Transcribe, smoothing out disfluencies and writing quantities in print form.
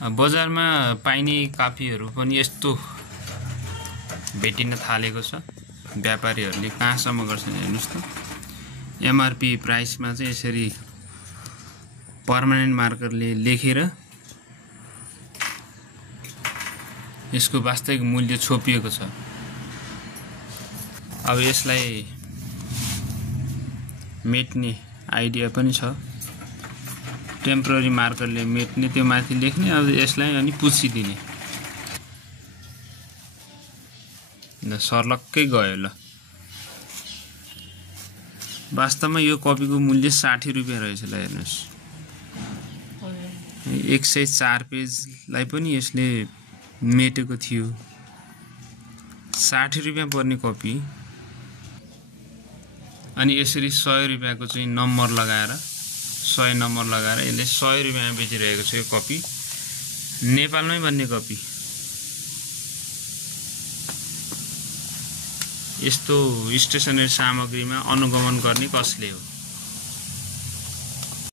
बजारमा पाइने कपीहरू पनि यस्तो भेटिन थालेको छ। व्यापारीहरूले कहाँसम्म गर्छन् हेर्नुस् त। एमआरपी प्राइसमा चाहिँ यसरी पर्मानेन्ट मार्करले लेखेर यसको वास्तविक मूल्य छोपिएको छ। अब यसलाई मेट्ने आइडिया पनि छ। टेम्पररी मार्करले मेट्ने, त्यो माथि लेख्ने, अब यसलाई अनि पुछिदिने। ल सर्लक्कै गयो। ल वास्तवमा यो कपीको मूल्य 60 रुपैयाँ रहेछ। ल हेर्नुस्, 104 पेजलाई पनि यसले मेटेको थियो। 60 रुपैयाँ पर्ने कपी अनि यसरी 100 रुपैयाँको चाहिँ नम्बर लगाएर 100 नम्बर लगाएर यसले 100 रुपैयाँमा बेचिरहेको छ। यो कपी नेपालमै बन्ने कपी। यस्तो स्टेसनरी सामग्रीमा अनुगमन गर्ने कसले हो?